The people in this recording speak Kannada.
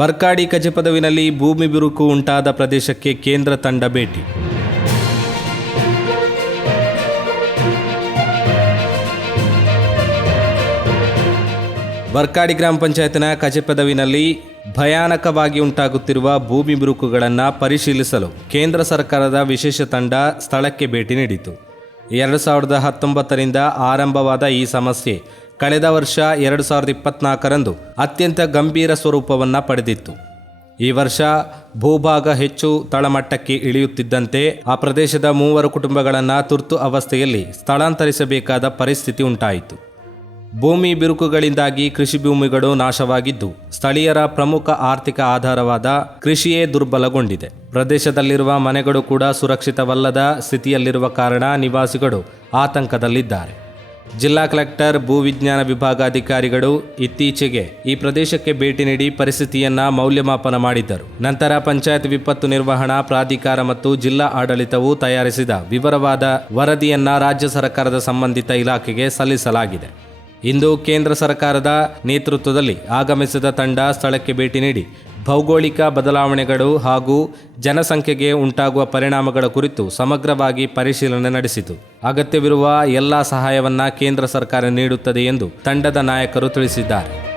ವರ್ಕಾಡಿ ಕಜಪದವಿನಲ್ಲಿ ಭೂಮಿ ಬಿರುಕು ಉಂಟಾದ ಪ್ರದೇಶಕ್ಕೆ ಕೇಂದ್ರ ತಂಡ ಭೇಟಿ. ಬರ್ಕಾಡಿ ಗ್ರಾಮ ಪಂಚಾಯತ್ನ ಕಜಪದವಿನಲ್ಲಿ ಭಯಾನಕವಾಗಿ ಉಂಟಾಗುತ್ತಿರುವ ಭೂಮಿ ಬಿರುಕುಗಳನ್ನು ಪರಿಶೀಲಿಸಲು ಕೇಂದ್ರ ಸರ್ಕಾರದ ವಿಶೇಷ ತಂಡ ಸ್ಥಳಕ್ಕೆ ಭೇಟಿ ನೀಡಿತು. ಎರಡು ಸಾವಿರದ ಹತ್ತೊಂಬತ್ತರಿಂದ ಆರಂಭವಾದ ಈ ಸಮಸ್ಯೆ ಕಳೆದ ವರ್ಷ ಎರಡು ಸಾವಿರದ ಇಪ್ಪತ್ನಾಲ್ಕರಂದು ಅತ್ಯಂತ ಗಂಭೀರ ಸ್ವರೂಪವನ್ನು ಪಡೆದಿತ್ತು. ಈ ವರ್ಷ ಭೂಭಾಗ ಹೆಚ್ಚು ತಳಮಟ್ಟಕ್ಕೆ ಇಳಿಯುತ್ತಿದ್ದಂತೆ ಆ ಪ್ರದೇಶದ ಮೂವರು ಕುಟುಂಬಗಳನ್ನು ತುರ್ತು ಅವಸ್ಥೆಯಲ್ಲಿ ಸ್ಥಳಾಂತರಿಸಬೇಕಾದ ಪರಿಸ್ಥಿತಿ ಉಂಟಾಯಿತು. ಭೂಮಿ ಬಿರುಕುಗಳಿಂದಾಗಿ ಕೃಷಿ ಭೂಮಿಗಳು ನಾಶವಾಗಿದ್ದು, ಸ್ಥಳೀಯರ ಪ್ರಮುಖ ಆರ್ಥಿಕ ಆಧಾರವಾದ ಕೃಷಿಯೇ ದುರ್ಬಲಗೊಂಡಿದೆ. ಪ್ರದೇಶದಲ್ಲಿರುವ ಮನೆಗಳು ಕೂಡ ಸುರಕ್ಷಿತವಲ್ಲದ ಸ್ಥಿತಿಯಲ್ಲಿರುವ ಕಾರಣ ನಿವಾಸಿಗಳು ಆತಂಕದಲ್ಲಿದ್ದಾರೆ. ಜಿಲ್ಲಾ ಕಲೆಕ್ಟರ್ ಭೂವಿಜ್ಞಾನ ವಿಭಾಗ ಅಧಿಕಾರಿಗಳು ಇತ್ತೀಚೆಗೆ ಈ ಪ್ರದೇಶಕ್ಕೆ ಭೇಟಿ ನೀಡಿ ಪರಿಸ್ಥಿತಿಯನ್ನ ಮೌಲ್ಯಮಾಪನ ಮಾಡಿದ್ದರು. ನಂತರ ಪಂಚಾಯತ್ ವಿಪತ್ತು ನಿರ್ವಹಣಾ, ಪ್ರಾಧಿಕಾರ ಮತ್ತು ಜಿಲ್ಲಾ ಆಡಳಿತವು ತಯಾರಿಸಿದ ವಿವರವಾದ ವರದಿಯನ್ನ ರಾಜ್ಯ ಸರ್ಕಾರದ ಸಂಬಂಧಿತ ಇಲಾಖೆಗೆ ಸಲ್ಲಿಸಲಾಗಿದೆ. ಇಂದು ಕೇಂದ್ರ ಸರ್ಕಾರದ ನೇತೃತ್ವದಲ್ಲಿ ಆಗಮಿಸಿದ ತಂಡ ಸ್ಥಳಕ್ಕೆ ಭೇಟಿ ನೀಡಿ ಭೌಗೋಳಿಕ ಬದಲಾವಣೆಗಳು ಹಾಗೂ ಜನಸಂಖ್ಯೆಗೆ ಉಂಟಾಗುವ ಪರಿಣಾಮಗಳ ಕುರಿತು ಸಮಗ್ರವಾಗಿ ಪರಿಶೀಲನೆ ನಡೆಸಿತು. ಅಗತ್ಯವಿರುವ ಎಲ್ಲ ಸಹಾಯವನ್ನು ಕೇಂದ್ರ ಸರ್ಕಾರ ನೀಡುತ್ತದೆ ಎಂದು ತಂಡದ ನಾಯಕರು ತಿಳಿಸಿದ್ದಾರೆ.